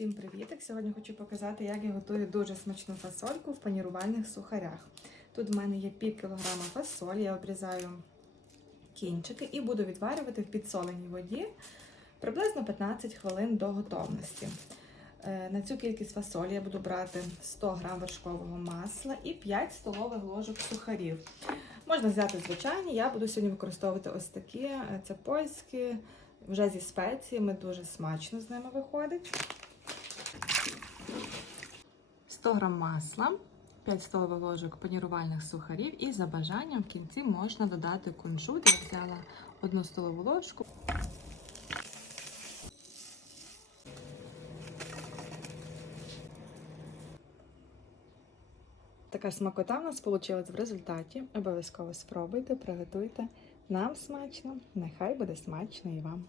Всім привітик! Сьогодні хочу показати, як я готую дуже смачну фасольку в панірувальних сухарях. Тут в мене є пів кілограма фасолі, я обрізаю кінчики і буду відварювати в підсоленій воді приблизно 15 хвилин до готовності. Е, На цю кількість фасолі я буду брати 100 г вершкового масла і 5 столових ложок сухарів. Можна взяти звичайні, я буду сьогодні використовувати ось такі, е, це польські, вже зі спеціями, дуже смачно з ними виходить. 100 г масла, 5 столових ложок панірувальних сухарів і за бажанням в кінці можна додати кунжут. Я взяла одну столову ложку. Така смакота в нас вийшла в результаті. Обов'язково спробуйте, приготуйте. Нам смачно, нехай буде смачно і вам.